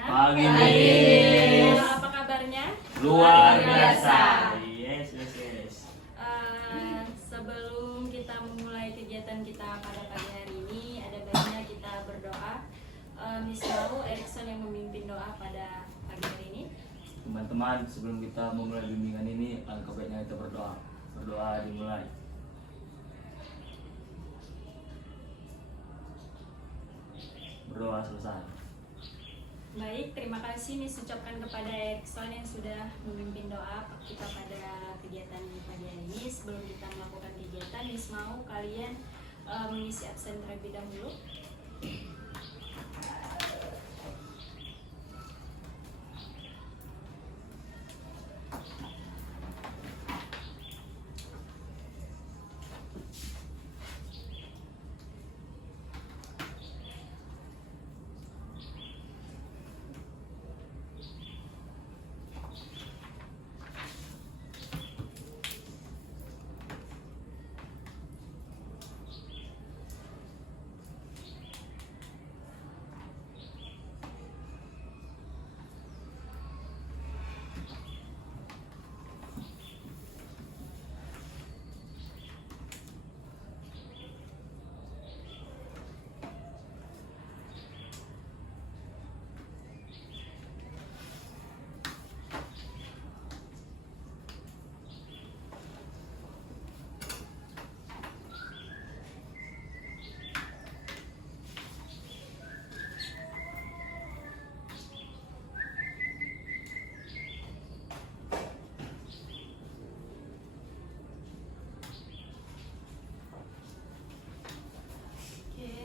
Pagi Miss. Apa kabarnya? Luar biasa. Yes. Sebelum kita memulai kegiatan kita pada pagi hari ini, ada baiknya kita berdoa. Miss Mau Erikson yang memimpin doa pada pagi hari ini. Teman-teman, sebelum kita memulai bimbingan ini, alangkah baiknya kita berdoa. Berdoa dimulai. Berdoa selesai. Baik, terima kasih Miss ucapkan kepada Erikson yang sudah memimpin doa kita pada kegiatan pagi hari ini. Sebelum kita melakukan kegiatan, Miss mau kalian mengisi absen terlebih dahulu.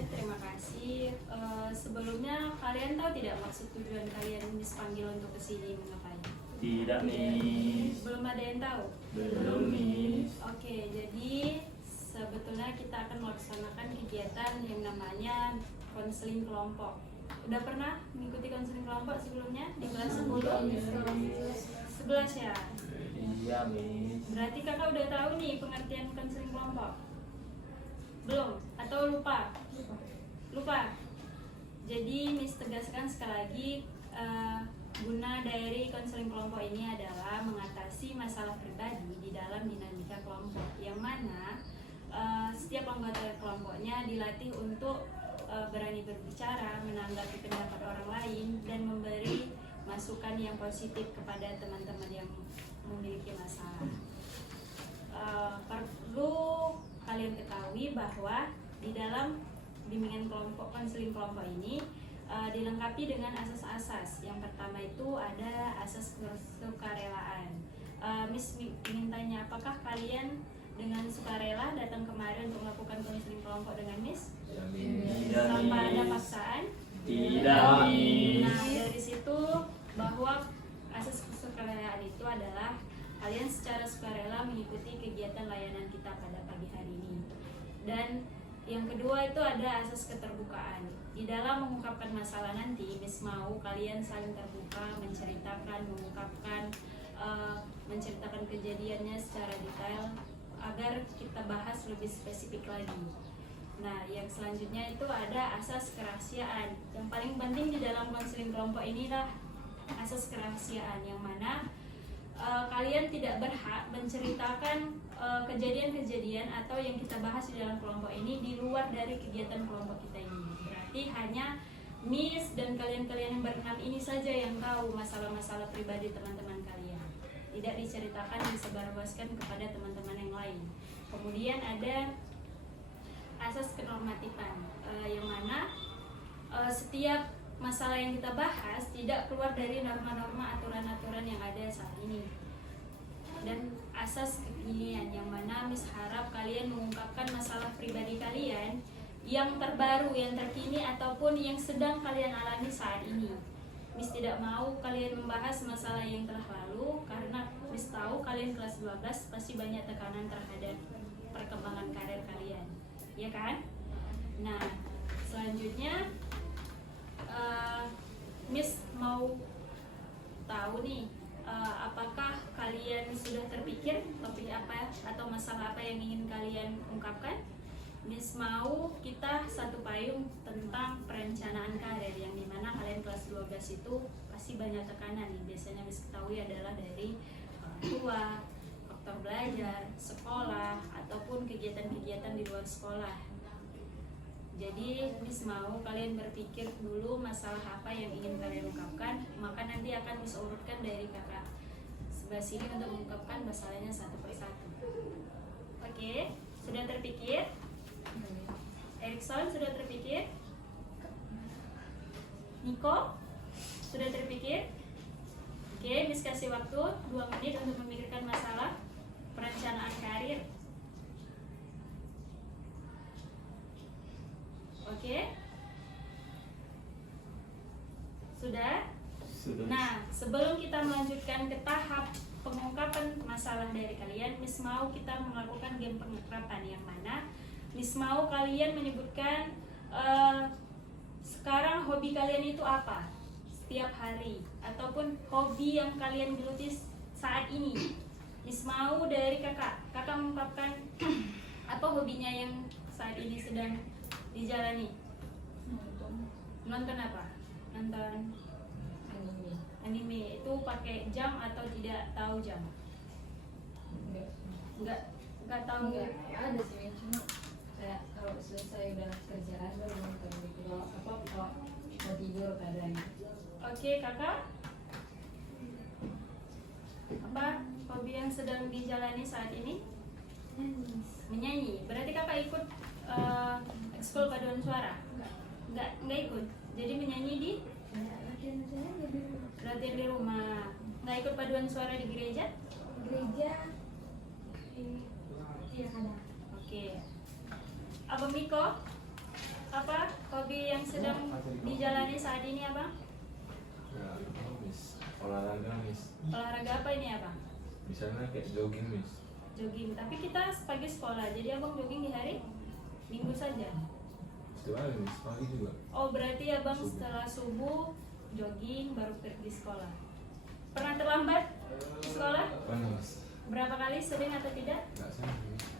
Terima kasih. Sebelumnya kalian tahu tidak maksud tujuan kalian Miss panggil untuk kesini mengapain? Tidak Miss. Belum ada yang tahu? Belum Miss. Oke, jadi sebetulnya kita akan melaksanakan kegiatan yang namanya konseling kelompok. Udah pernah mengikuti konseling kelompok sebelumnya di kelas 10? 11 ya? Iya Miss. Berarti kakak udah tahu nih pengertian konseling kelompok? Belum? Atau lupa? Lupa? Jadi Miss tegaskan sekali lagi, guna dari konseling kelompok ini adalah mengatasi masalah pribadi di dalam dinamika kelompok, yang mana setiap anggota kelompoknya dilatih untuk berani berbicara, menanggapi pendapat orang lain, dan memberi masukan yang positif kepada teman-teman yang memiliki masalah. Perlu kalian ketahui bahwa di dalam bimbingan kelompok, konseling kelompok ini dilengkapi dengan asas-asas. Yang pertama itu ada asas kesukarelaan. Miss ingin tanya, apakah kalian dengan sukarela datang kemarin untuk melakukan konseling kelompok dengan Miss? Tidak Tanpa ada Miss. paksaan? Tidak Miss. Nah, dari situ bahwa asas kesukarelaan itu adalah kalian secara sukarela mengikuti kegiatan layanan kita pada pagi hari ini. Dan yang kedua itu ada asas keterbukaan. Di dalam mengungkapkan masalah nanti, Miss mau kalian saling terbuka, menceritakan, mengungkapkan, menceritakan kejadiannya secara detail agar kita bahas lebih spesifik lagi. Nah, yang selanjutnya itu ada asas kerahasiaan. Yang paling penting di dalam konseling kelompok ini adalah asas kerahasiaan, yang mana kalian tidak berhak menceritakan kejadian-kejadian atau yang kita bahas di dalam kelompok ini di luar dari kegiatan kelompok kita ini. Berarti hanya Miss dan kalian-kalian yang berenam ini saja yang tahu masalah-masalah pribadi teman-teman kalian. Tidak diceritakan, disebarluaskan kepada teman-teman yang lain. Kemudian ada asas kenormatifan, yang mana setiap masalah yang kita bahas tidak keluar dari norma-norma aturan-aturan yang ada saat ini. Dan asas kekinian, yang mana Miss harap kalian mengungkapkan masalah pribadi kalian yang terbaru, yang terkini, ataupun yang sedang kalian alami saat ini. Miss tidak mau kalian membahas masalah yang telah lalu, karena Miss tahu kalian kelas 12 pasti banyak tekanan terhadap perkembangan karir kalian, ya kan? Nah, selanjutnya Miss mau tahu nih, apakah kalian sudah terpikir topik apa atau masalah apa yang ingin kalian ungkapkan? Miss mau kita satu payung tentang perencanaan karir, yang dimana kalian kelas 12 itu pasti banyak tekanan nih. Biasanya Miss ketahui adalah dari orang tua, faktor belajar, sekolah, ataupun kegiatan-kegiatan di luar sekolah. Jadi Miss mau kalian berpikir dulu masalah apa yang ingin kalian ungkapkan, maka nanti akan Miss urutkan dari kakak sebelah sini untuk mengungkapkan masalahnya satu persatu. Oke, sudah terpikir? Erikson sudah terpikir? Niko sudah terpikir? Oke, Miss kasih waktu 2 menit untuk memikirkan masalah perencanaan karir. Oke? Sudah? Sudah. Nah, sebelum kita melanjutkan ke tahap pengungkapan masalah dari kalian, Miss mau kita melakukan game pengakraban, yang mana Miss mau kalian menyebutkan sekarang hobi kalian itu apa setiap hari, ataupun hobi yang kalian geluti saat ini. Miss mau dari kakak mengungkapkan apa hobinya yang saat ini sedang dijalani. Nonton apa? Nonton anime. Itu pakai jam atau tidak tahu jam? Enggak tahu. Enggak, ada sih, cuma kayak kalau selesai udah kerjaan baru nonton gitu. Kalau mau tidur kadang. Oke, kakak. Apa hobi yang sedang dijalani saat ini? Menyanyi. Berarti kakak ikut ekskul paduan suara? Enggak ikut. Jadi menyanyi di latihan di rumah. Nggak ikut paduan suara di gereja? Iya kadang. Oke. Abang Miko, apa hobi yang sedang dijalani saat ini, Abang? Ya, Miss. Olahraga, Miss. Olahraga apa ini, Abang? Misalnya kayak jogging, Miss. Jogging. Tapi kita pagi sekolah, jadi Abang jogging di hari Minggu saja. Itu aja, Miss. Pagi juga. Oh, berarti Abang setelah subuh jogging baru pergi sekolah. Pernah terlambat di sekolah? Mana, Miss? Berapa kali, sering atau tidak? Nggak sama, Miss.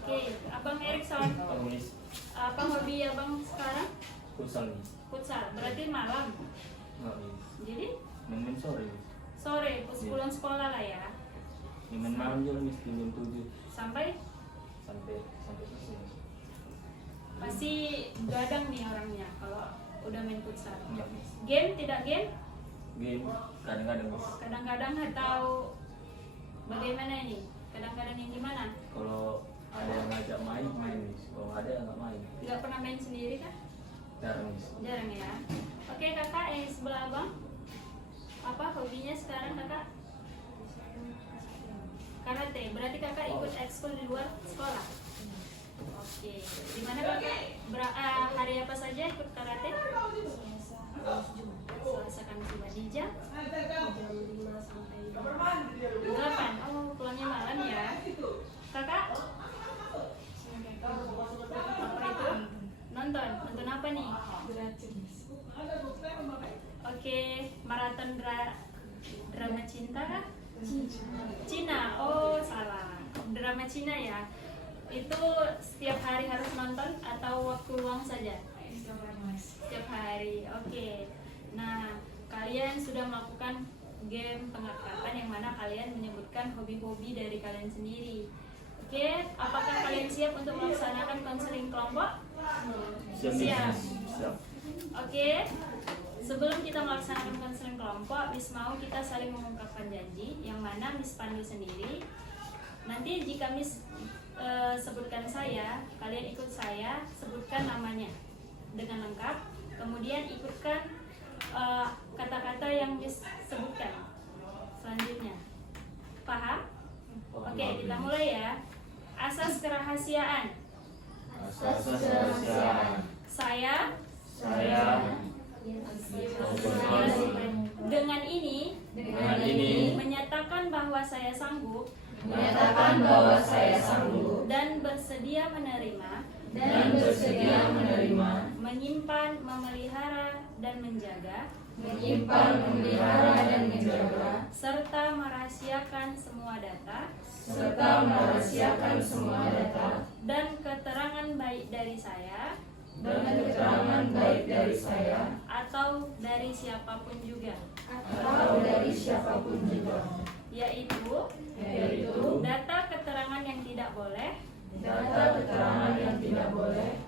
Oke, Abang Erikson, Kalau Miss, apa hobi Abang sekarang? futsal Miss. Futsal. Berarti malam. Enggak Miss. Jadi Main sore Miss. sore, pulang sekolah lah ya. Main malam juga Miss, di jam 7 Sampai sampai selesai Miss. pasti gadang nih orangnya kalau udah main futsal. Enggak Miss. Game tidak game? Game kadang-kadang Miss. Kadang-kadang atau bagaimana ini? Kadang-kadang yang gimana? Kalau ada yang ngajak main, main Miss. Kalau ada yang nggak main, Nggak pernah main sendiri kan? jarang Miss. Jarang ya. Oke, kakak yang sebelah abang, apa hobinya sekarang kakak? Karate. Berarti kakak ikut ekskul di luar sekolah. Oke. Di mana kakak? Hari apa saja ikut karate? Selasa, Kamis, Jumat. Di jam 5 sampai 8. Oh, pulangnya malam ya. Kakak? Apa itu? Nonton apa nih? Oke, maraton drama cinta kah? Cina. Oh, salah. Drama Cina ya. Itu setiap hari harus nonton atau waktu luang saja? Setiap hari. Oke. Nah, kalian sudah melakukan game pengakraban yang mana kalian menyebutkan hobi-hobi dari kalian sendiri. Oke, apakah kalian siap untuk melaksanakan konseling kelompok? Siap. Siap. Miss. Siap. Oke, sebelum kita melaksanakan konseling kelompok, Miss mau kita saling mengungkapkan janji, yang mana Miss pandu sendiri. Nanti jika Miss sebutkan saya, kalian ikut saya, sebutkan namanya dengan lengkap, kemudian ikutkan kata-kata yang Miss sebutkan selanjutnya. Paham? Oke, kita mulai ya. Asas kerahasiaan. Asas kerahasiaan. Saya Saya dengan ini menyatakan bahwa saya sanggup dan bersedia menerima menyimpan, memelihara dan menjaga serta merahasiakan semua data dan keterangan baik dari saya atau dari siapapun juga, yaitu data keterangan yang tidak boleh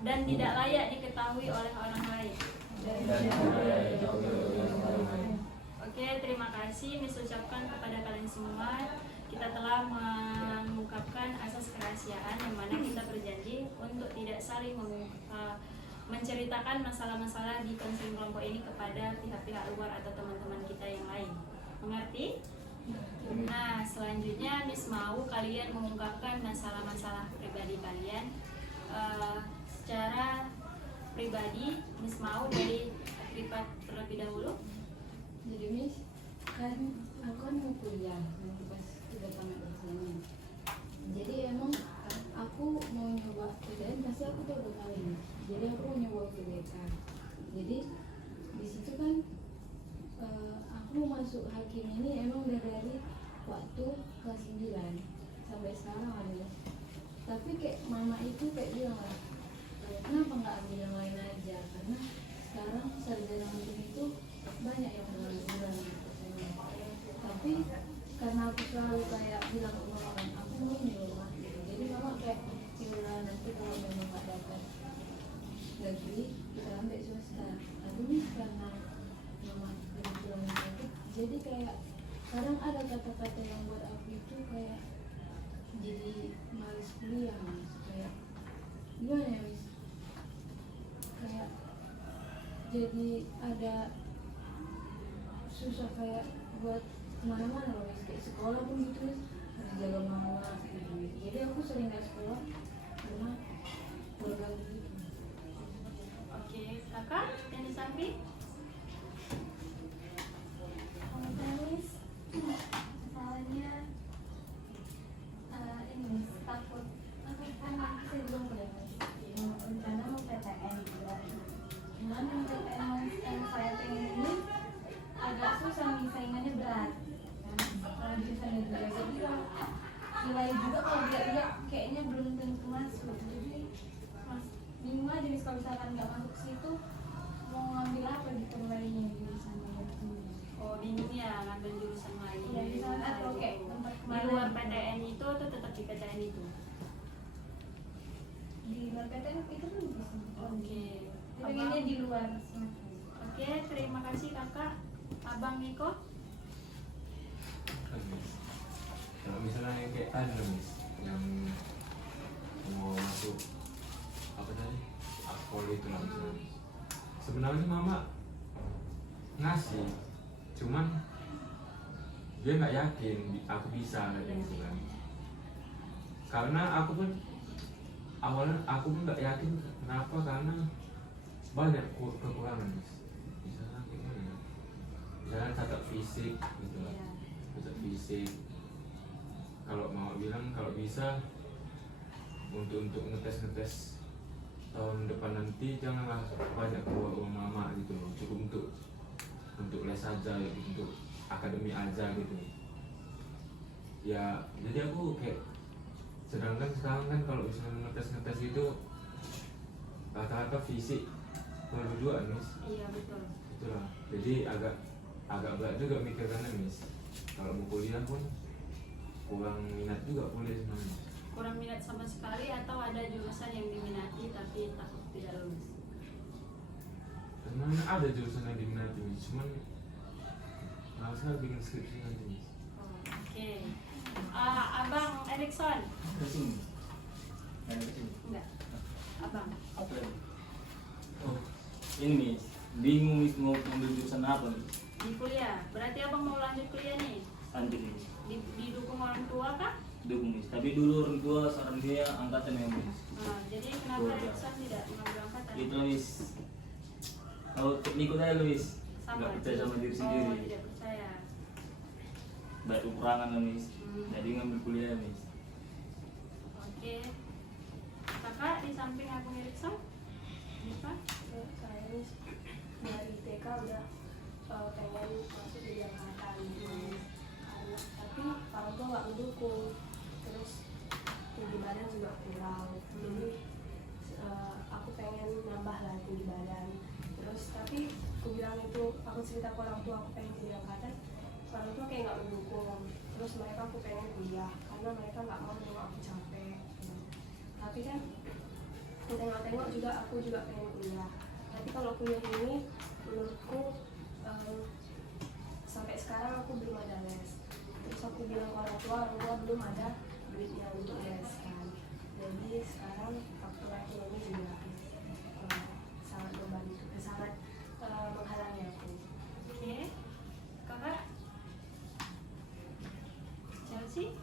dan tidak layak diketahui oleh orang lain. Oke, terima kasih Miss ucapkan kepada kalian semua. Kita telah mengungkapkan asas kerahasiaan yang mana kita berjanji untuk tidak saling menceritakan masalah-masalah di konseling kelompok ini kepada pihak-pihak luar atau teman-teman kita yang lain. Mengerti? Nah, selanjutnya Miss mau kalian mengungkapkan masalah-masalah pribadi kalian secara pribadi. Miss mau dari Kripat terlebih dahulu. Jadi Miss, kan aku kan mau kuliah nanti pas udah tamat dosennya. Jadi emang aku mau nyoba PTN, pasti aku tuh 2 kali nih. Jadi aku mau nyoba UTBK. Jadi di situ kan aku mau masuk hakim ini emang udah dari waktu kelas 9 sampai sekarang ada. Tapi kayak mama itu kayak bilang lah, kenapa nggak ambil yang lain aja? Karena sekarang sarjana hukum itu banyak yang bulan gitu. Tapi karena aku selalu kayak bilang ke orang, aku mau di rumah gitu. Jadi mama kayak bilang nanti kalau memang nggak dapat negeri kita ambil swasta. Aduh nih karena mama bilang gitu. Jadi kayak kadang ada kata-kata yang buat aku itu kayak jadi males kuliah, Mas. Kayak gimana ya, Miss? Kayak jadi ada susah kayak buat kemana-mana loh, Miss. Kayak sekolah pun gitu, Miss, harus jaga mama gitu. Jadi aku sering gak sekolah karena keluarga gitu. Oke, kakak yang di samping. Miss, soalnya ini takut aku kan saya belum kuliah rencana mau PTN juga. Cuman yang PTN yang saya pengen ini agak susah nih, saingannya berat. Kalau di sana juga jadi nilai juga kalau dia kayaknya belum tentu masuk. Jadi bingung aja nih kalau misalkan nggak masuk situ mau ngambil apa gitu nilainya di sana gitu. Oh, bingung ya ngambil jurusan lain. Ya di sana atau kayak tempat Di luar PTN itu atau tetap di PTN itu? di luar PTN itu kan bisa. Oke. Pengennya di luar sana. Oke, terima kasih kakak. Abang Niko. Kan, Miss. Kalau misalnya kayak ada Miss yang mau masuk apa tadi akpol itu lah misalnya. Sebenarnya mama ngasih, cuman dia nggak yakin aku bisa kayak gitu kan. Karena aku pun awalnya aku pun nggak yakin. Kenapa? Karena banyak kekurangan Miss. Misalnya gimana ya? Misalnya cacat fisik gitu lah. Cacat fisik. Kalau mau bilang kalau bisa untuk ngetes tahun depan nanti janganlah banyak keluar uang mama gitu loh. Cukup untuk les aja ya, untuk akademi aja gitu. Ya jadi aku kayak, sedangkan sekarang kan kalau misalnya ngetes itu rata-rata fisik kedua Miss. Iya betul. Itulah. Jadi agak berat juga mikirnya Miss. Kalau mau kuliah pun kurang minat juga kuliah sebenarnya. Kurang minat sama sekali atau ada jurusan yang diminati tapi takut tidak lulus? Sebenarnya ada jurusan yang diminati Miss, cuman nggak usah bikin skripsi nanti Miss. Oh, oke. Abang Erikson. Kesini. Yang kesini. Enggak. Abang. Apa lagi? Oh, ini nih. Bingung nih mau ambil jurusan apa nih? Di kuliah. Berarti abang mau lanjut kuliah nih? Lanjut nih. Didukung orang tua kah? Dukung Miss. Tapi dulu orang tua saran dia angkatan yang Miss. Nah, jadi kenapa Erikson tidak mengambil angkatan? Itu Miss. Kalau ikut aja Miss. Sama. Nggak percaya sama diri Oh, sendiri. tidak percaya. Baik kekurangan lah Miss. Jadi ngambil kuliah Miss. Oke. Kakak di samping Agung Erikson? Bisa? Saya dari TK udah pengen masuk di angkatan. mendukung, terus tinggi badan juga kurang, jadi aku pengen nambah lah tinggi badan. Terus tapi aku bilang itu, aku cerita ke orang tua aku pengen jadi angkatan, orang tua kayak nggak mendukung. Terus mereka aku pengen kuliah karena mereka nggak mau nengok aku capek gitu. Tapi kan tengok-tengok juga aku juga pengen kuliah. Tapi kalau kuliah ini menurutku sampai sekarang aku belum ada les. Terus aku bilang ke orang tua belum ada duitnya untuk les kan. Jadi sekarang faktor ekonomi juga sangat membantu, sangat menghalangi aku. Oke, kakak Chelsea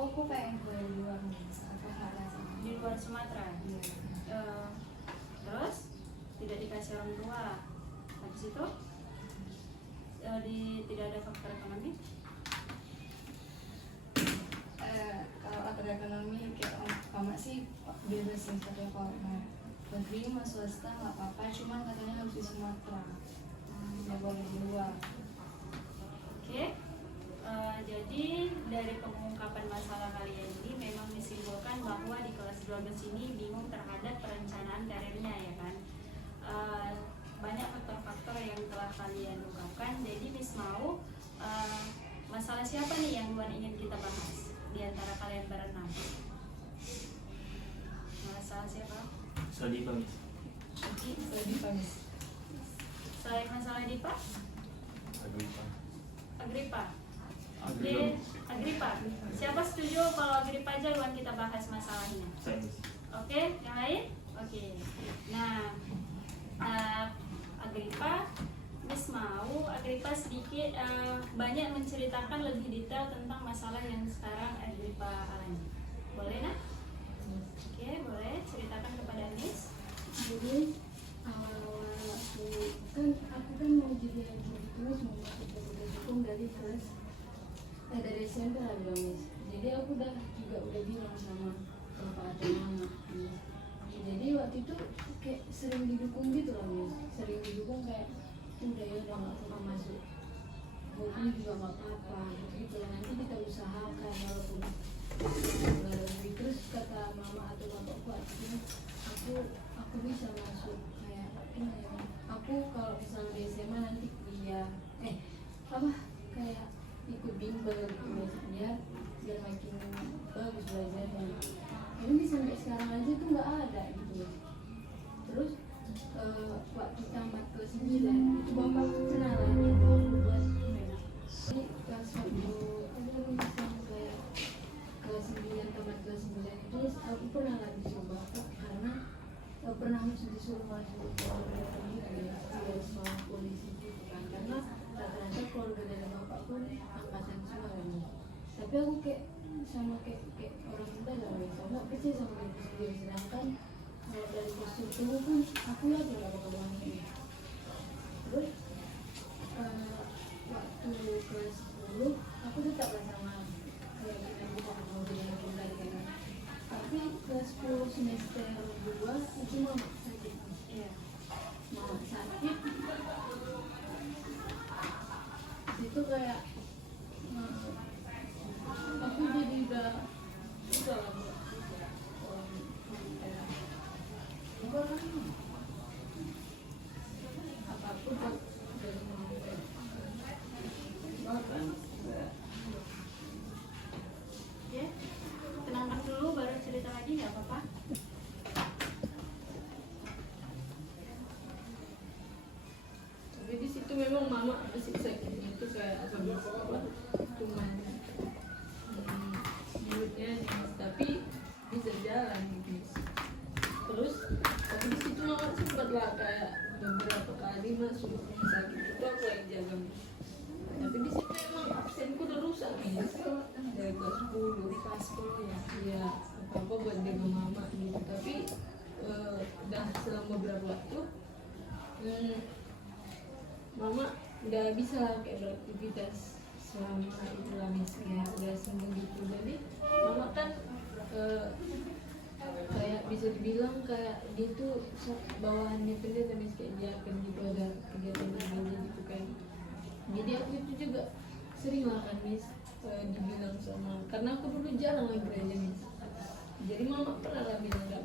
Aku pengen kuliah di luar nih, apa alasan? di luar Sumatera. Iya. Terus tidak dikasih orang tua, habis itu tidak ada faktor ekonomi. Kalau faktor ekonomi kayak mama sih bebas sih, tapi kalau mau negeri mau swasta nggak apa-apa, cuman katanya harus di Sumatera, nggak boleh di luar. Oke, jadi dari pengungkapan masalah kalian ini memang disimpulkan bahwa di kelas 12 ini bingung terhadap perencanaan karirnya ya kan. Banyak faktor-faktor yang telah kalian ungkapkan. Jadi Miss mau masalah siapa nih yang Luan ingin kita bahas di antara kalian berenam? Masalah siapa? Sadipa Miss. Lebih panas. Selain masalah Dipa? Agripa. Agripa. Oke, Agripa. Siapa setuju kalau Agripa aja Luan kita bahas masalahnya? Saya Miss. Oke, yang lain? Oke. Nah, Agripa, Miss mau Agripa sedikit banyak menceritakan lebih detail tentang masalah yang sekarang Agripa alami. Boleh nak? Oke, boleh ceritakan kepada Miss. Jadi awal-awal aku kan mau jadi haji terus mau masuk ke hukum dari kelas dari SMP lah bilang Miss. Jadi aku udah bilang sama bapak atau mama Miss. Jadi waktu itu kayak sering didukung gitu loh Miss, sering didukung kayak udah ya udah nggak apa masuk hobi juga nggak apa-apa gitu lah, nanti kita usahakan walaupun nggak ada duit. Terus kata mama atau bapakku artinya aku bisa masuk kayak aku kalau misalnya di SMA nanti kuliah kayak ikut bimbel gitu biar makin bagus belajarnya. Ini sampai sekarang aja tuh nggak ada gitu. Terus waktu tamat ke 9 itu bapak kenalan itu aku buat jadi pas waktu aku bisa kayak ke 9 tamat ke 9 itu aku pernah nggak disuruh bapak karena pernah disuruh masuk sama polisi gitu kan, karena rata-rata keluarga dari bapak pun angkatan semua kan. Tapi aku kayak sama kayak orang muda lah, sama kecil sama diri sendiri, sedangkan kalau dari postur tubuh kan aku lagi gak bakal banget. Terus waktu kelas 10 aku tetap lah sama kayak aku mau jadi hakim lagi kan. Tapi kelas 10 semester 2 itu mau sakit. Iya. Mau sakit itu kayak aku jadi udah apapun dari Oke, tenangkan dulu baru cerita lagi nggak apa-apa. tapi di situ memang mama masih sakitnya itu kayak habis cuman mulutnya tapi bisa jalan gitu. Terus tapi di situ mama sempat lah kayak beberapa kali masuk rumah sakit itu aku yang jaga. Tapi di situ emang absenku udah rusak nih dari kelas 10 ya. Iya, apa buat jaga mama gitu. Tapi udah selama beberapa waktu mama udah bisa lah kayak beraktivitas selama itu lah misalnya udah sembuh gitu. Jadi mama kan kayak bisa dibilang kayak dia tuh bawahannya pendeta mis kayak dia kan gitu ada kegiatan gitu kan. Jadi aku itu juga sering lah kan mis dibilang sama, karena aku dulu jarang ke gereja nih. Jadi mama pernah lah bilang kan,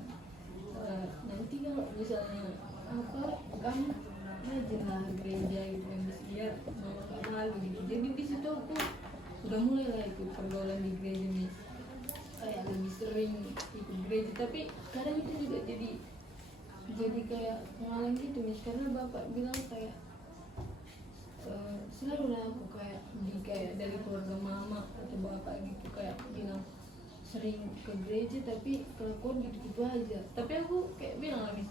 nanti kalau misalnya apa kamu rajinlah gereja gitu kan, biar mama gak malu gitu. Jadi di situ aku udah mulai lah ikut pergaulan di gereja nih, kayak lebih sering ikut gereja. Tapi kadang itu juga jadi kayak pengalaman gitu nih, karena bapak bilang kayak selalu lah aku kayak dari keluarga mama atau bapak gitu kayak bilang sering ke gereja tapi kelakuan gitu-gitu aja. Tapi aku kayak bilang lah, Miss,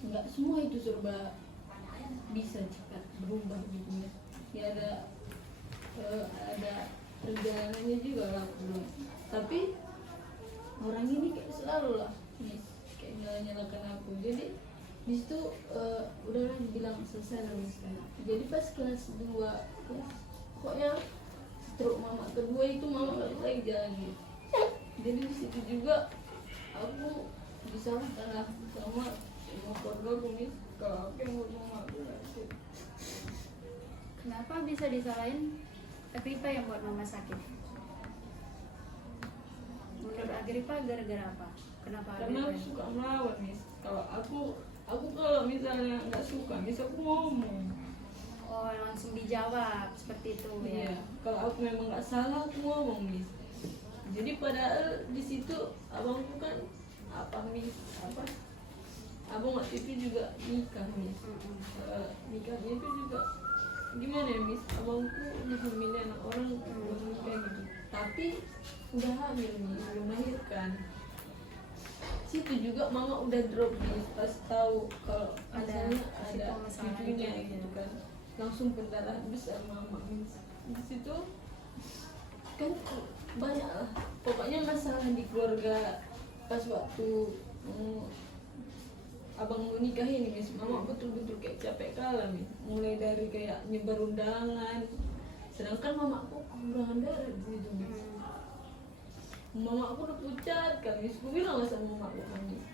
nggak semua itu serba bisa cepat berubah gitu ya. Ya ada perjalanannya juga lah aku bilang. Tapi orang ini kayak selalu lah, Miss, kayak nyalakan aku. Jadi di situ udahlah dibilang selesai lah Miss. Jadi pas kelas 2 pokoknya stroke mama kedua itu mama nggak lagi jalan gitu. Jadi di situ juga aku disalahkan lah sama keluarga aku Miss, kalau aku yang buat mama aku sakit. Kenapa bisa disalahin Agripa yang buat mama sakit? Menurut Agripa gara-gara apa? Kenapa Karena Agripa? aku suka melawan Miss. Kalau aku kalau misalnya nggak suka Miss, aku ngomong. Oh, langsung dijawab seperti itu ya. Iya, kalau aku memang nggak salah aku ngomong Miss. Jadi padahal di situ abangku kan apa Miss, apa abang waktu itu juga nikah Miss. Nikahnya itu juga gimana ya Miss, abangku dihamilir anak orang belum nikah gitu, tapi udah hamil Miss, belum melahirkan. Situ juga mama udah drop Miss, pas tahu kalau misalnya ada cucunya gitu kan, langsung pendarahan besar mama Miss. Di situ kan banyak lah pokoknya masalah di keluarga. Pas waktu abang mau nikah ini Miss, mama betul-betul kayak capek kalah Miss. Mulai dari kayak nyebar undangan, sedangkan mama aku kekurangan darah di situ Miss. Mama aku udah pucat kan Miss, aku bilang lah sama mama aku kan Miss,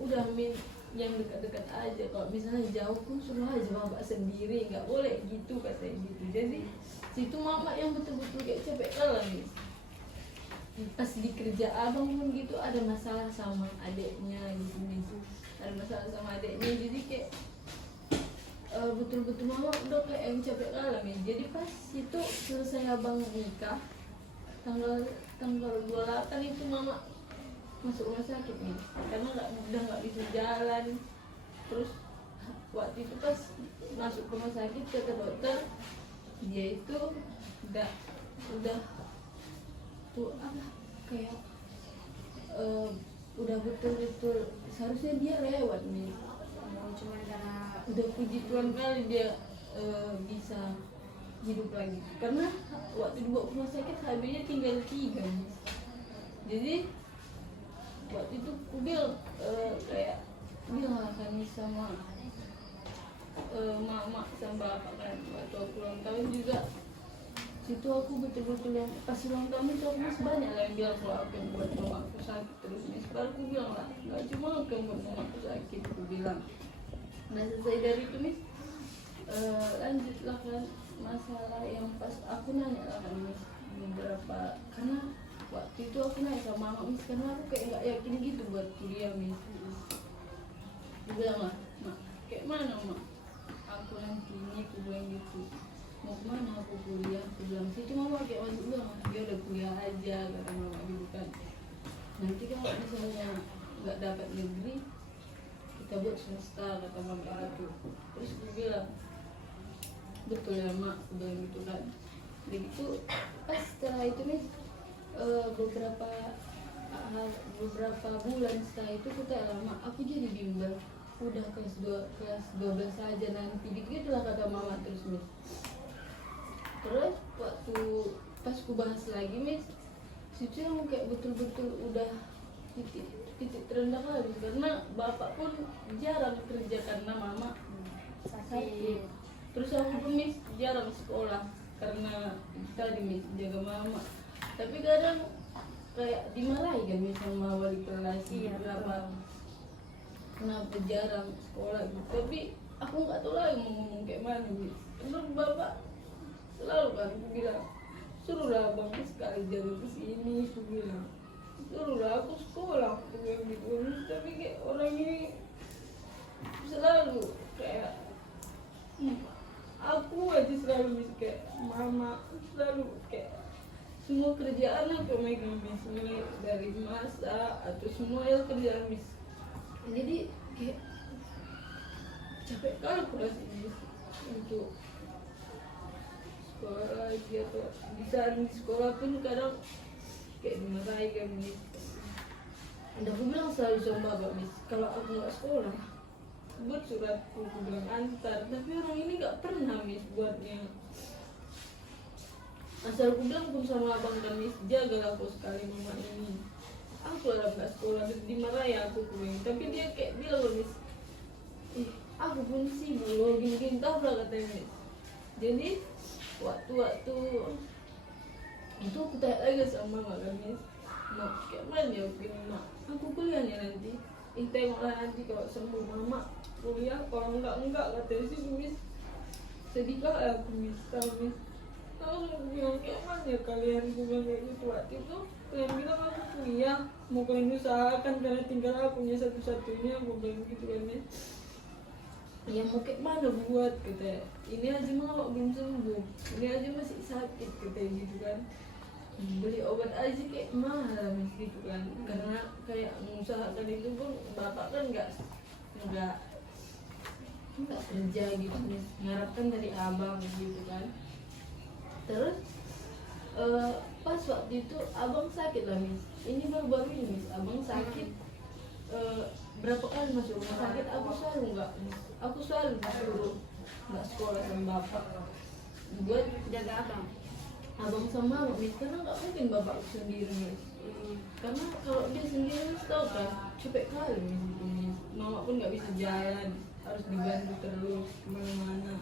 udah Miss yang dekat-dekat aja, kalau misalnya jauh pun suruh aja bapak sendiri, nggak boleh gitu katanya gitu. Jadi situ mama yang betul-betul kayak capek kalah Miss. Pas di kerja abang pun gitu ada masalah sama adiknya gitu Miss, ada masalah sama adiknya, jadi kayak betul-betul mama udah kayak yang capek kalah Miss. Jadi pas itu selesai abang nikah tanggal 28 itu mama masuk rumah sakit nih, karena udah nggak bisa jalan. Terus waktu itu pas masuk rumah sakit kata dokter dia itu udah tuh apa kayak udah betul-betul seharusnya dia lewat nih. Cuman karena Udah puji Tuhan kali dia bisa hidup lagi, karena waktu dibawa ke rumah sakit HB-nya tinggal 3 Miss. Jadi waktu itu aku kayak bilang kan sama mama sama bapak kan, waktu aku ulang tahun juga situ aku betul-betul yang pas ulang tahun itu aku Miss, banyak lah yang bilang kalau aku yang buat mama aku sakit terus Miss. Baru aku bilang lah nggak cuma aku yang buat mama aku sakit, aku bilang. Nah selesai dari itu Miss, lanjutlah kan masalah yang pas aku nanya lah kan Miss beberapa, karena waktu itu aku nanya sama mama Miss, karena aku kayak nggak yakin gitu buat kuliah Miss. Dia bilang lah, mak kayak mana mak aku nanti ini, aku bilang gitu, mau kemana aku kuliah, aku bilang situ. Mama kayak masuk bilang dia udah kuliah aja kata mama gitu kan, nanti kalau misalnya nggak dapat negeri kita buat swasta kata mama gitu. Terus aku bilang betul ya mak, aku bilang gitu kan. Begitu pas setelah itu Miss, beberapa bulan setelah itu kita lama aku jadi bimbel, udah kelas 12 aja nanti gitu lah kata mama terus Miss. Terus waktu pas ku bahas lagi Miss, situ yang kayak betul-betul udah titik terendah lagi, karena bapak pun jarang kerja karena mama sakit. Terus aku pun Miss jarang sekolah karena tadi Miss jaga mama. Tapi kadang kayak dimarahi kan Miss sama wali kelas, kenapa jarang sekolah gitu. Tapi aku nggak tahu lagi mau ngomong kayak mana Miss. Terus bapak selalu kan aku bilang suruhlah abang sekali jadi kesini, aku bilang suruhlah aku sekolah, aku bilang gitu. Tapi kayak orang ini selalu kayak aku aja selalu kayak mama, selalu kayak semua kerjaan aku megang mis, mulai dari masak atau semua kerjaan mis. Jadi kayak capek kalkulasi mis untuk sekolah lagi atau di saat di sekolah pun kadang kayak dimarahi kan mis. Dan aku bilang selalu sama bapak mis, kalau aku nggak sekolah buat suratku, aku bilang antar, tapi orang ini nggak pernah mis buatnya. Asal aku bilang pun sama abang dan mis, jagalah aku sekali mama ini. Aku lah nggak sekolah, terus dimarahi aku kuing, tapi dia kayak bilang loh mis, aku pun sibuk loh, gini-gini tau lah katanya mis. Jadi waktu-waktu itu aku tanya lagi sama mama kan mis, mak kayak mana ya mak, aku kuliahnya nanti. Tengoklah nanti kalau sembuh mama kuliah, kalau enggak katanya sih mis. Sedih lah aku mis, tau mis. Aku bilang kayak mana ya kalian, aku bilang kayak gitu. Waktu itu kalian bilang aku kuliah, mau kalian usahakan karena tinggal aku punya satu-satunya, aku bilang gitu kan ya. Ya mau kayak mana buat gitu, ini aja mama belum sembuh, ini aja masih sakit gitu kan. Beli obat aja kayak mahal mis gitu kan, karena kayak mengusahakan itu pun bapak kan nggak kerja gitu mis, ngarapkan dari abang gitu kan. Terus pas waktu itu abang sakit lah mis, ini baru-baru ini mis, abang sakit berapa kali masuk rumah sakit, aku selalu disuruh nggak sekolah sama bapak buat Jaga abang. abang sama mama mis, karena nggak mungkin bapak sendiri mis. Karena kalau dia sendiri mis tau kan capek kali mis gitu mis, mama pun nggak bisa jalan, harus dibantu terus kemana-mana.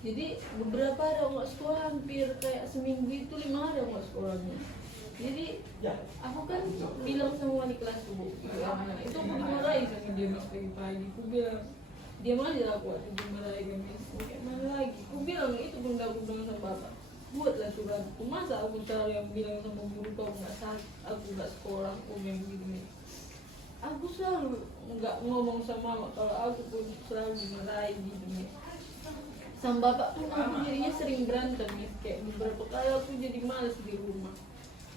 Jadi beberapa hari aku nggak sekolah, hampir kayak seminggu itu 5 hari aku nggak sekolahnya. Jadi aku kan bilang sama wali kelasku, itu aku dimarahi sama dia mis pagi-pagi. Aku bilang dia malah aku waktu dimarahi kan mis, kayak mana lagi. Aku bilang itu pun aku bilang sama bapak, buatlah suratku, masa aku cari yang bilang sama guru kau aku nggak sekolah, aku yang begini. Aku selalu nggak ngomong sama mama kalau aku pun selalu dimarahi gitu nih. Sama bapak pun aku jadinya sering berantem nih, kayak beberapa kali aku jadi males di rumah.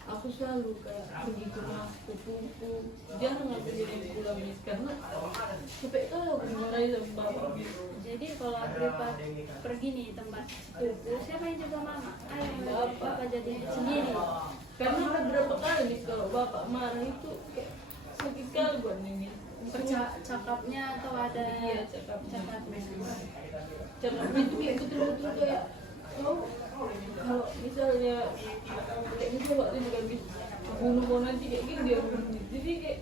Aku selalu kayak pergi ke rumah sepupuku, jarang aku jadi pulang nih karena capek kali aku dimarahi sama bapak. Jadi kalau Agripa pergi nih tempat sepupu, siapa yang jaga mama? Ayah, bapak jadi sendiri. Karena beberapa kali nih kalau bapak marah itu kayak sakit kali buat nih. Cakapnya atau ada Iya, cakapnya. cakapnya. Itu kayak betul-betul kayak kau kalau misalnya kayak misalnya waktu juga bisa bunuh kau nanti kayak gini dia bunuh. Jadi kayak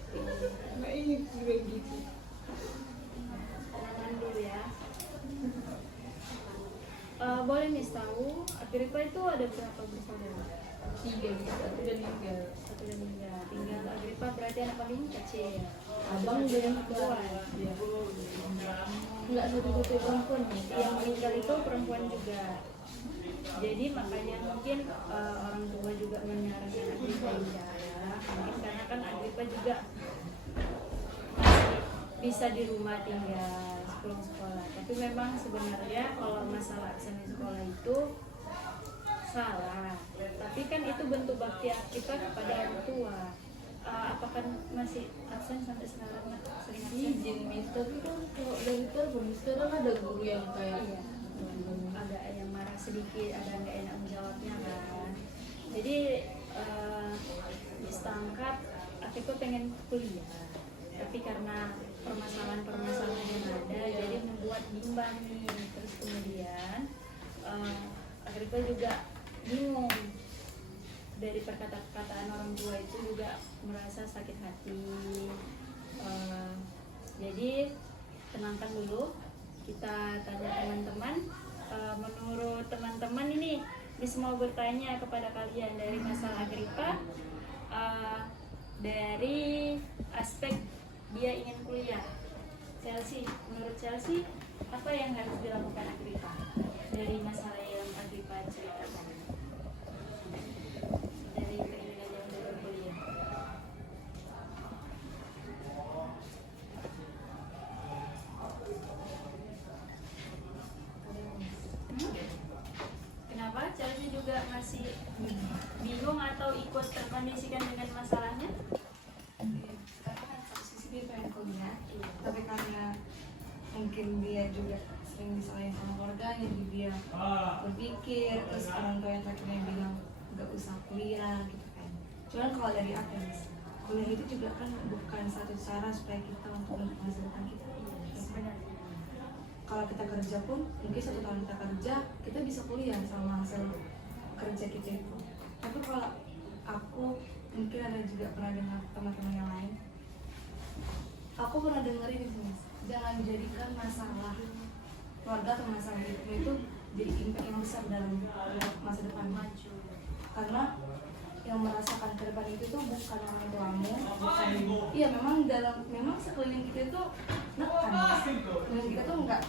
nggak ini juga gitu. Tenang dulu ya. Boleh nih tahu Agripa itu ada berapa bersaudara? 3 bisa, 1 dan 3. 1 dan 3. Tinggal Agripa berarti anak paling kecil. Abang udah yang kedua. Iya. Enggak satu-satu perempuan nih. Yang meninggal itu perempuan juga. Jadi makanya mungkin orang tua juga menyarankan Agripa ya. Mungkin karena kan Agripa juga masih bisa di rumah tinggal sebelum sekolah. Tapi memang sebenarnya kalau masalah absen di sekolah itu salah. Tapi kan itu bentuk bakti Agripa kepada orang tua. Apakah masih absen sampai sekarang? Sering absen? Izin mis, tapi kan kalau dari telepon sekarang ada guru yang kayak Iya. Ada yang marah sedikit, ada nggak enak menjawabnya kan. Jadi ditangkap, aku pengen kuliah, tapi karena permasalahan yang ada, jadi membuat bimbang nih. Terus kemudian Agripa juga bingung, dari perkataan orang tua itu juga merasa sakit hati. Jadi tenangkan dulu, kita tanya teman-teman. Menurut teman-teman ini mau bertanya kepada kalian dari masalah Agripa, dari aspek dia ingin kuliah. Chelsea, menurut Chelsea apa yang harus dilakukan Agripa dari masalah yang Agripa ceritakan? masih bingung atau ikut terkondisikan dengan masalahnya? Karena kan satu sisi dia pengen kuliah, tapi karena mungkin dia juga sering disalahin sama keluarganya, jadi dia berpikir, terus orang tua yang akhirnya bilang gak usah kuliah gitu kan. Cuman kalau dari aku ya, kuliah itu juga kan bukan satu cara supaya kita untuk menghasilkan kita. Sebenarnya. Kalau kita kerja pun, mungkin 1 tahun kita kerja, kita bisa kuliah sama hasil kerja kita itu. Tapi kalau aku, mungkin ada juga pernah dengar teman-teman yang lain, aku pernah dengerin itu, Mas, jangan jadikan masalah keluarga atau masalah hidupmu itu jadi impact yang besar dalam masa depan. Karena yang merasakan ke depan itu tuh bukan orang tuamu, bukan, iya memang sekeliling kita itu nekan, sekeliling kita tuh nggak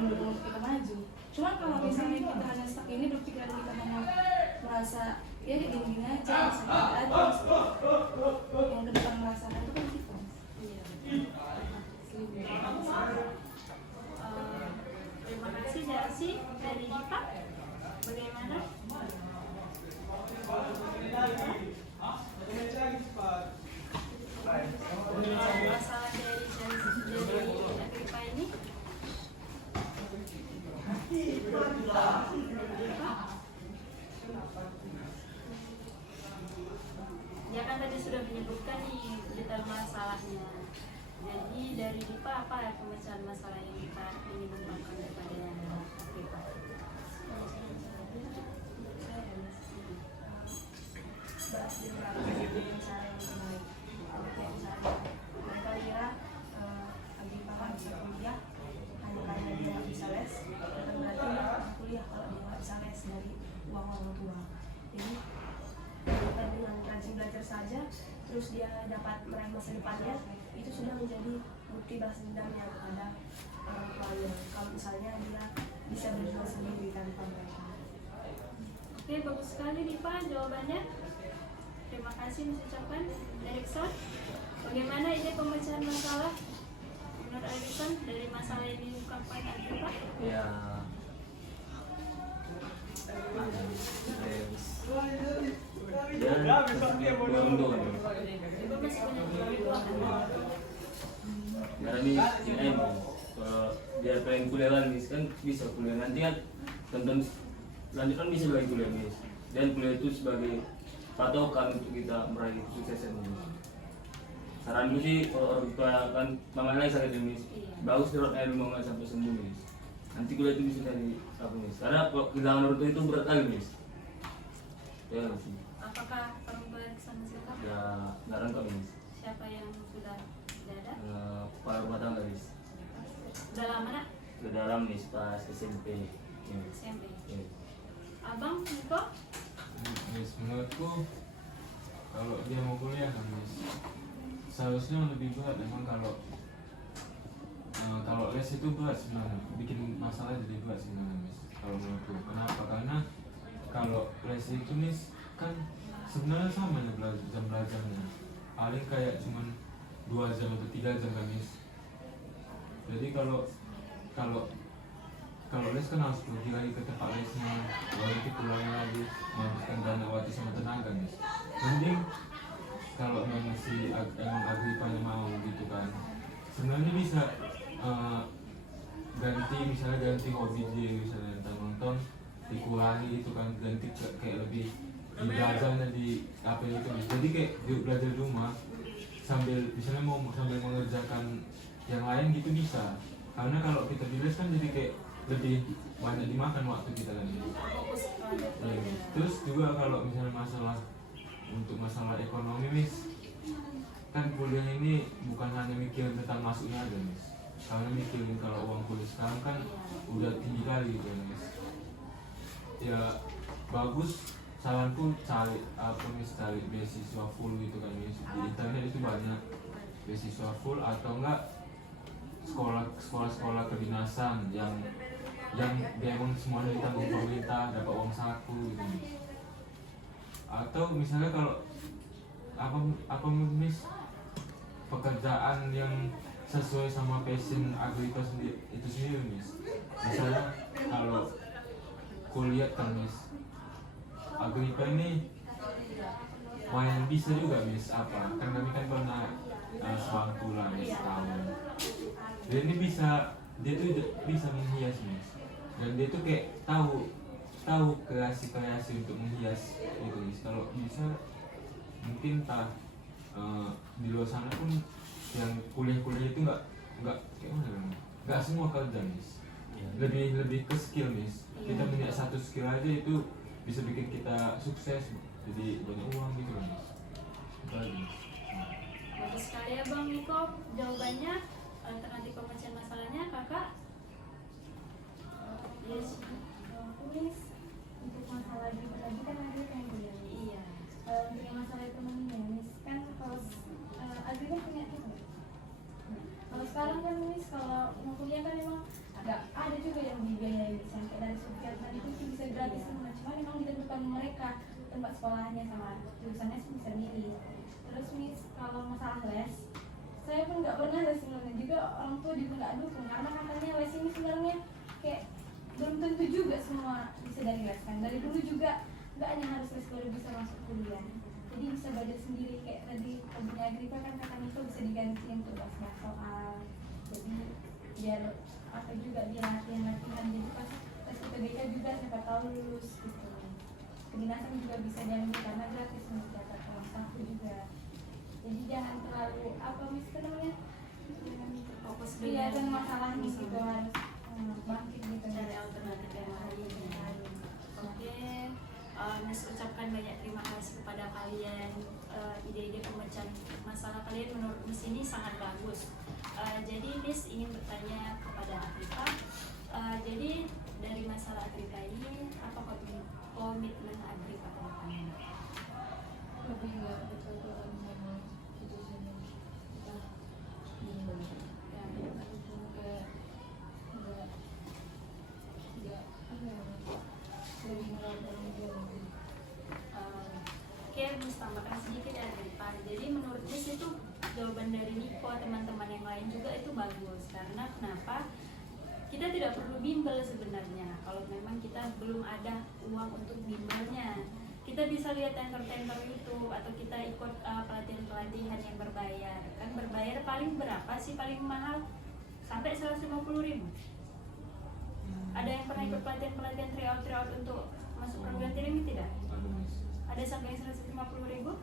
mendukung kita maju. Cuman kalau misalnya kita hanya stuck ini, berpikiran kita hanya merasa ya kayak gini aja, sakit aja, yang ke depan merasakan itu kan kita. Terima kasih Darcy. Dari Dipa, bagaimana? Masalah dari Agripa ini? Ya kan tadi sudah menyebutkan nih detail masalahnya. Jadi dari Dipa apa pemecahan masalah yang kita ingin mengembangkan kepada Agripa? Bahas dengan cara yang baik. Kayak misalnya mereka kira Agripa nggak bisa kuliah hanya karena dia nggak bisa les, bukan berarti dia nggak bisa kuliah kalau dia nggak bisa les dari uang orang tua. Jadi kita dengan rajin belajar saja, terus dia dapat meraih masa depannya, itu sudah menjadi bukti balas dendamnya kepada orang tuanya. Kalau misalnya dia bisa berjuang sendiri tanpa mereka. Oke, bagus sekali Dipa jawabannya. Terima kasih mengucapkan. Erikson, bagaimana ide pemecahan masalah menurut Erikson dari masalah yang diungkapkan Agripa? Ya beruntung Itu masih banyak peluang. karena ini kalau dia pengen kuliah lagi kan bisa kuliah nanti kan tonton lanjut kan bisa lagi kuliah nih, dan kuliah itu sebagai patokan untuk kita meraih kesuksesan ini. Saranku sih kalau orang tua kan mama lagi sakit ini, bagus terus air rumah nggak sampai sembuh nih. Nanti kuliah itu bisa dari apa nih? Karena kalau kehilangan orang tua itu berat kali nih. Ya nggak sih. Apakah orang tua Erikson masih lengkap? Ya nggak lengkap nih. Siapa yang sudah ada? Kepala rumah tangga nih. Udah lama nak? Ke dalam nih pas SMP. Ya. SMP. Ya. Abang, Niko? Yes, menurutku kalau dia mau kuliah kan Miss, seharusnya lebih berat memang kalau les itu berat sebenarnya, bikin masalah jadi berat sebenarnya Miss. Kalau menurutku, kenapa? Karena kalau les itu Miss kan sebenarnya sama ya jam belajarnya, paling kayak cuman 2 jam atau 3 jam kan Miss. Jadi kalau les kan harus pergi lagi ke tempat lesnya, lalu nanti pulang lagi menghabiskan dana waktu sama tenaga Miss. Mending kalau memang emang Agripanya mau gitu kan, sebenarnya bisa ganti hobi dia, misalnya tentang nonton dikurangi itu kan, ganti kayak lebih di belajarnya di apa itu Miss. Jadi kayak belajar di rumah sambil misalnya mau sambil mengerjakan yang lain gitu bisa, karena kalau kita di les kan jadi kayak lebih banyak dimakan waktu kita kan. Fokus kepada Ya, terus juga kalau misalnya masalah ekonomi Miss, kan kuliah ini bukan hanya mikirin tentang masuknya aja Miss, karena mikirin kalau uang kuliah sekarang kan udah tinggi kali gitu Miss. Ya bagus, saranku cari beasiswa full gitu kan Miss. Di internet itu banyak beasiswa full, atau enggak sekolah kedinasan yang memang semuanya ditanggung pemerintah, dapat uang saku gitu Miss. Atau misalnya kalau apa Miss, pekerjaan yang sesuai sama passion Agrippa itu sendiri Miss. Misalnya kalau kuliah kan Miss, Agripa ini yang bisa juga Miss apa? Kan kami kan pernah sebangku lah Miss tahun. Dan ini dia tuh bisa menghias Miss. Dan dia tuh kayak tahu kreasi untuk menghias gitu Miss. Kalau bisa mungkin di luar sana pun yang kuliah-kuliah itu nggak kayak mana? Nggak semua kerja Miss. Lebih ke skill Miss. Kita punya satu skill aja itu bisa bikin kita sukses, jadi banyak uang gitu kan Miss. Itu aja Miss. Bagus sekali ya Bang Niko jawabannya. Alternatif pemecahan masalahnya kakak. Yes. Tulis untuk masalah tadi kan ada yang bilang Iya. untuk yang masalah ekonominya Miss kan kalau Agri kan punya itu. Kalau sekarang kan Miss kalau mau kuliah kan memang ada juga yang dibiayai sampai dari Sukarman itu sih bisa gratis semua, cuma memang ditentukan mereka tempat sekolahnya sama jurusannya sih bisa milih. Terus Miss kalau masalah les, saya pun nggak pernah les sebenarnya, juga orang tua juga nggak dukung karena katanya les ini sebenarnya kayak belum tentu juga semua bisa dari les kan. Dari dulu juga nggak hanya harus les baru bisa masuk kuliah, jadi bisa belajar sendiri kayak tadi punya Agripa kan kata Niko bisa diganti untuk bahas soal, jadi biar apa juga dia latihan jadi pas UTBK juga siapa tahu lulus gitu. Kedinasan juga bisa diambil karena gratis mencatat uang saku juga. Jadi jangan terlalu apa Miss namanya Fokus kelihatan masalahnya gitu, harus bangkit gitu Cari alternatif yang lain. Oke, Miss ucapkan banyak terima kasih kepada kalian. Ide-ide pemecahan masalah kalian menurut Miss ini sangat bagus. Jadi Miss ingin bertanya kepada Agripa. Jadi dari masalah Agripa ini apa komitmen Agripa ke depannya? Lebih nggak bertentangan sama putusan yang kita bimbang. Ya, Ataupun kayak nggak apa ya, lebih merawat dia lagi. Oke, Miss tambahkan sedikit ya Agripa. Jadi menurut Miss itu jawaban dari Niko, teman-teman yang lain juga itu bagus. Karena kenapa? Kita tidak perlu bimbel sebenarnya. Kalau memang kita belum ada uang untuk bimbelnya, kita bisa lihat tenter-tenter YouTube atau kita ikut pelatihan-pelatihan yang berbayar. Kan berbayar paling berapa sih paling mahal? Sampai 150.000. Ada yang pernah ikut pelatihan-pelatihan tryout untuk masuk program training tidak? Ada Miss. Ada sampai yang 150.000?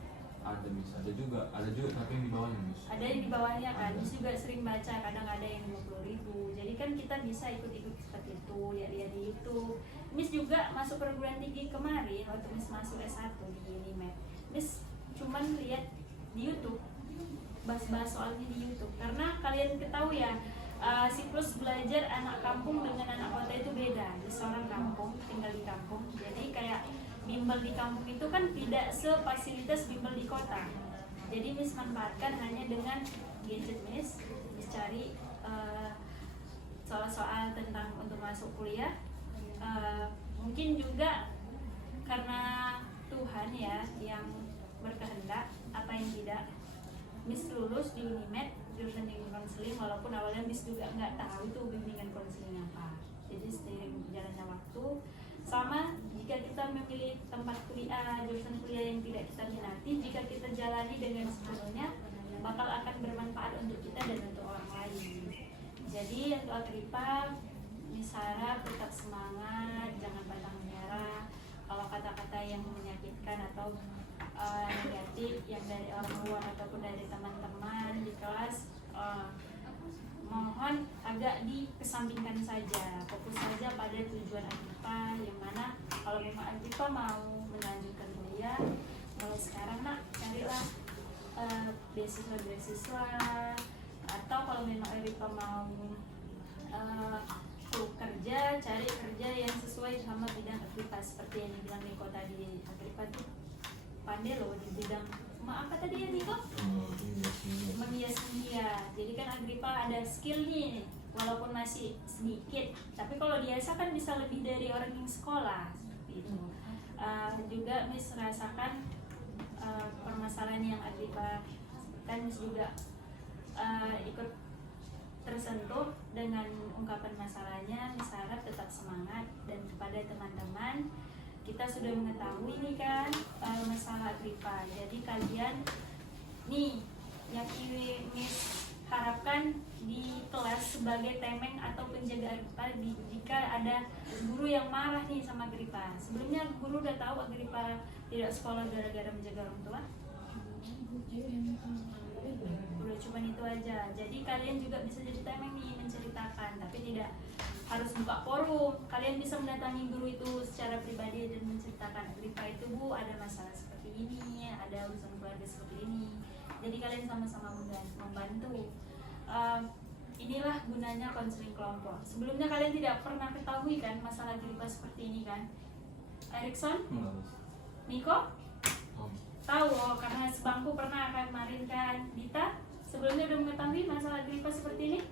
Ada Miss. Ada juga tapi yang di bawahnya Miss. Ada yang di bawahnya kan, Miss juga sering baca, kadang ada yang 50.000. Jadi kan kita bisa ikut-ikut seperti itu, lihat di YouTube. Miss juga masuk perguruan tinggi kemarin waktu Miss masuk S1 di Unimed. Miss cuman lihat di YouTube, bahas-bahas soalnya di YouTube. Karena kalian ketahui ya, siklus belajar anak kampung dengan anak kota itu beda. Miss orang kampung, tinggal di kampung. Jadi kayak bimbel di kampung itu kan tidak sefasilitas bimbel di kota. Jadi Miss manfaatkan hanya dengan gadget Miss cari soal-soal tentang untuk masuk kuliah. Mungkin juga karena Tuhan ya yang berkehendak, apa yang tidak. Miss lulus di Unimed jurusan bimbingan konseling, walaupun awalnya Miss juga nggak tahu itu bimbingan konseling apa. Jadi seiring berjalannya waktu, sama jika kita memilih tempat kuliah, jurusan kuliah yang tidak kita minati, jika kita jalani dengan sepenuhnya, bakal akan bermanfaat untuk kita dan untuk orang lain. Jadi untuk Agripa, Miss harap tetap semangat, jangan pantang menyerah. Kalau kata-kata yang menyakitkan atau negatif yang dari orang luar ataupun dari teman-teman di kelas, mohon agak dikesampingkan saja, fokus saja pada tujuan Agripa, yang mana kalau memang Agripa mau melanjutkan kuliah, mulai sekarang nak carilah beasiswa, atau kalau memang Agripa mau kerja, cari kerja yang sesuai sama bidang Agripa, seperti yang dibilang Niko tadi. Agripa tuh pandai loh di bidang apa tadi ya Niko? Menghias-hias. Jadi kan Agripa ada skill nih, walaupun masih sedikit, tapi kalau biasa kan bisa lebih dari orang yang sekolah seperti itu. Juga Miss rasakan permasalahan yang Agripa kan, Miss juga ikut tersentuh dengan ungkapan masalahnya. Miss harap tetap semangat, dan kepada teman-teman kita sudah mengetahui nih kan masalah Agripa. Jadi kalian nih yang Miss harapkan di kelas sebagai temeng atau penjaga Agripa jika ada guru yang marah nih sama Agripa. Sebelumnya guru udah tahu Agripa tidak sekolah gara-gara menjaga orang tua? Udah cuma itu aja. Jadi kalian juga bisa jadi temeng nih menceritakan, tapi tidak harus buka forum. Kalian bisa mendatangi guru itu secara pribadi dan menceritakan, Agripa itu Bu ada masalah seperti ini, ada urusan keluarga seperti ini. Jadi kalian sama-sama membantu. Inilah gunanya konseling kelompok. Sebelumnya kalian tidak pernah ketahui kan masalah Agripa seperti ini kan? Erikson? Niko? Tahu oh, karena sebangku pernah kan kemarin kan. Dita? Sebelumnya udah mengetahui masalah Agripa seperti ini?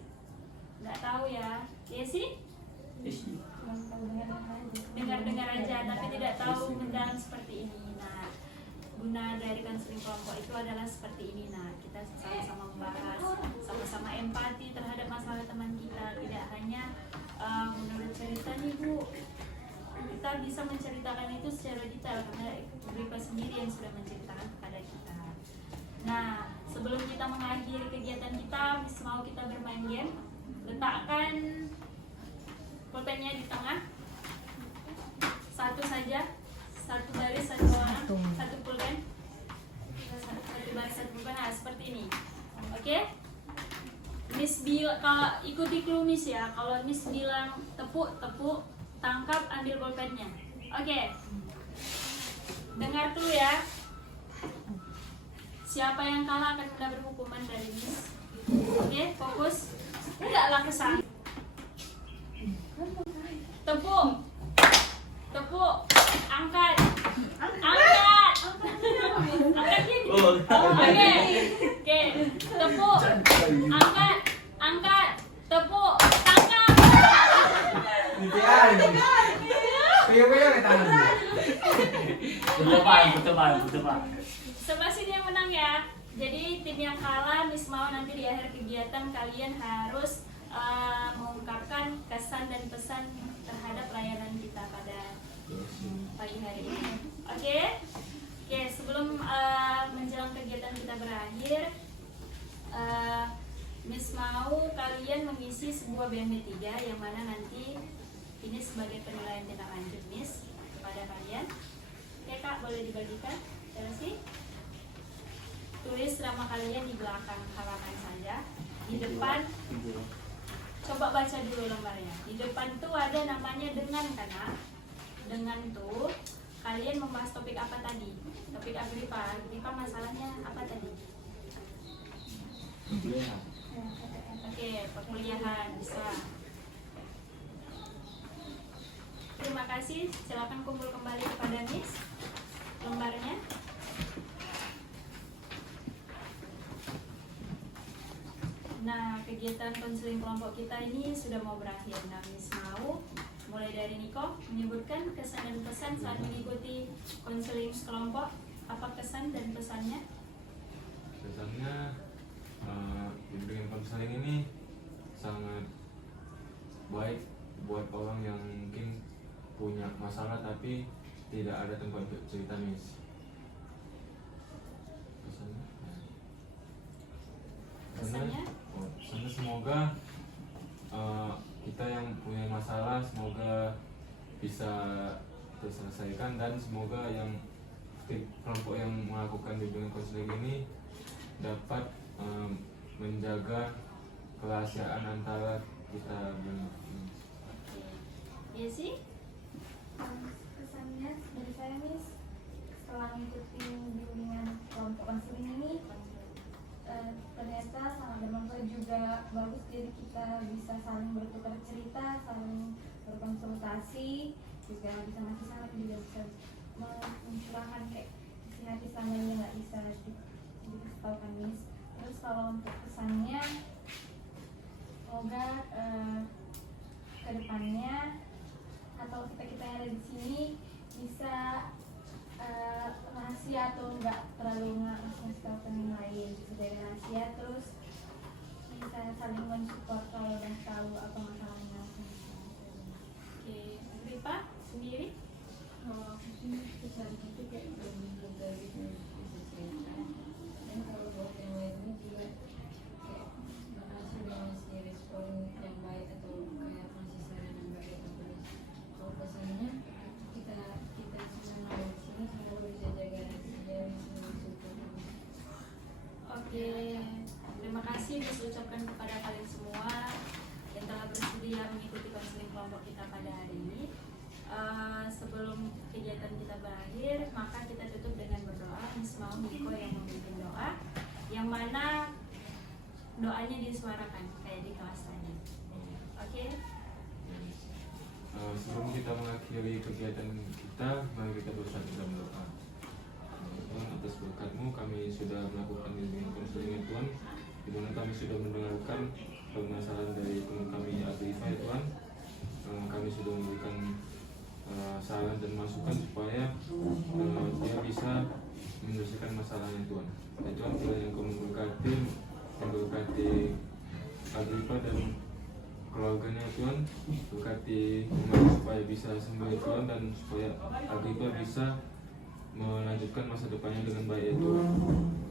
Nggak tahu ya. Yesi? Dengar-dengar aja tapi tidak tahu mendalam seperti ini. Nah, guna dari konseling kelompok itu adalah seperti ini. Nah, kita sama-sama membahas, sama-sama empati terhadap masalah teman kita. Tidak hanya menurut cerita nih Bu, kita bisa menceritakan itu secara detail karena Agripa sendiri yang sudah menceritakan kepada kita. Nah, sebelum kita mengakhiri kegiatan kita, mau kita bermain game. Letakkan pulpennya di tengah, satu saja, satu baris, satu orang, satu pulpen, satu baris, satu pulpen. Nah, seperti ini. Oke? Miss bilang, kalau ikuti clue Miss ya, kalau Miss bilang tepuk, tangkap, ambil pulpennya. Oke? Dengar dulu ya. Siapa yang kalah akan mendapat hukuman dari Miss. Oke, fokus. Enggaklah kesana. Tepuk, angkat gini. Oke, tepuk, angkat, tepuk, tangkap. Betul. Sebelah sini yang menang ya. Jadi tim yang kalah, Miss mau nanti di akhir kegiatan kalian harus mengungkapkan kesan dan pesan terhadap layanan kita pada pagi hari ini. Oke, sebelum menjelang kegiatan kita berakhir, Miss mau kalian mengisi sebuah BMB 3 yang mana nanti ini sebagai penilaian tindak lanjut Miss kepada kalian. Oke Kak, boleh dibagikan? Terus tulis nama kalian di belakang halaman saja. Di depan, coba baca dulu lembarnya. Di depan tuh ada namanya dengan kan? Dengan tuh kalian membahas topik apa tadi? Topik Agripa masalahnya apa tadi? Oke, perkuliahan bisa. Terima kasih. Silakan kumpul kembali kepada Miss lembarnya. Nah, kegiatan konseling kelompok kita ini sudah mau berakhir. Nah, Miss mau mulai dari Niko menyebutkan kesan dan pesan saat mengikuti konseling kelompok. Apa kesan dan pesannya? Kesannya bimbingan konseling ini sangat baik buat orang yang mungkin punya masalah tapi tidak ada tempat untuk cerita Miss. Pesannya? Semoga kita yang punya masalah semoga bisa terselesaikan dan semoga yang kelompok yang melakukan bimbingan konseling ini dapat menjaga kerahasiaan antara kita dan Iya sih? Kesannya dari saya Miss, setelah mengikuti bimbingan kelompok konseling ini ternyata sangat bermanfaat juga, bagus jadi kita bisa saling bertukar cerita, saling berkonsultasi, juga bisa ngasih saran, juga bisa mencurahkan kayak isi hati selama ini nggak bisa diketahukan Miss. Terus kalau untuk kesannya, semoga kedepannya atau kita yang ada di sini bisa rahasia atau enggak terlalu ngasih tahu ke yang lain, bisa jadi rahasia, terus bisa saling mensupport kalau udah tahu apa masalahnya. Oke, Agripa sendiri? besarnya itu kayak lebih lega gitu diselesaikan. Dan kalau buat yang lainnya juga kayak makasih udah ngasih respon yang baik atau kayak ngasih saran yang baik atau terus kalau pesannya kita semua di sini semoga bisa jaga rahasia bisa bersyukur. Oke, terima kasih bisa ucapkan kepada kalian semua yang telah bersedia mengikuti konseling kelompok kita pada hari ini. Sebelum kegiatan kita berakhir, maka kita tutup dengan berdoa. Miss mau Niko yang memimpin doa, yang mana doanya disuarakan kayak di kelas tadi. Oke? Sebelum kita mengakhiri kegiatan kita, mari kita bersatu dalam doa. Tuhan, atas berkat-Mu kami sudah melakukan bimbingan konseling Tuhan, di mana kami sudah mendengarkan permasalahan dari teman kami Agrifa ya Tuhan. Kami sudah memberikan saran dan masukan supaya dia bisa menyelesaikan masalahnya Tuhan. Ya Tuhan, bila yang Kau memberkati Agrifa dan keluarganya Tuhan, berkati umat supaya bisa sembuh ya Tuhan, dan supaya Agripa bisa melanjutkan masa depannya dengan baik ya Tuhan.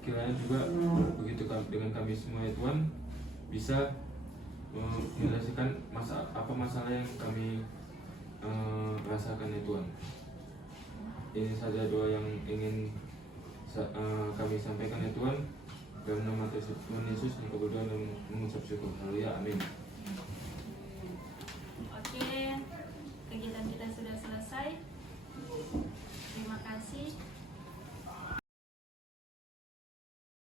Kiranya juga begitu dengan kami semua ya Tuhan, bisa menyelesaikan masalah yang kami rasakan ya Tuhan. Ini saja doa yang ingin kami sampaikan ya Tuhan. Dalam nama Tuhan Yesus, kami berdoa dan mengucap syukur. Haleluya, amin.